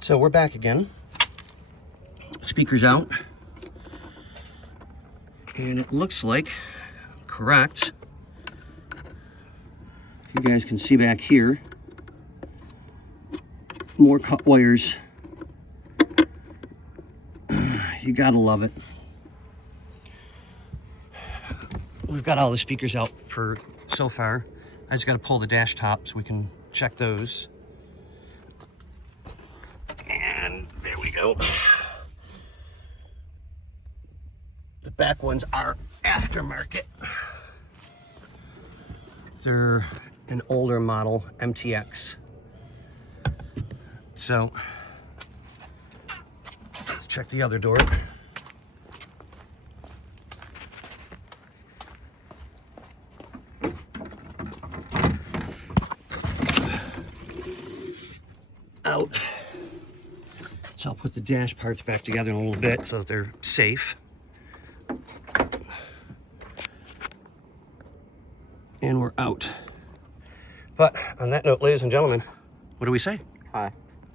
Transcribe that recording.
So we're back again. Speakers out. And it looks like, correct. You guys can see back here, more cut wires. You gotta love it. We've got all the speakers out for so far. I just gotta pull the dash top so we can check those. And there we go. The back ones are aftermarket. They're an older model MTX. So let's check the other door. Out. So I'll put the dash parts back together in a little bit so that they're safe. And we're out. But on that note, ladies and gentlemen, what do we say? Hi.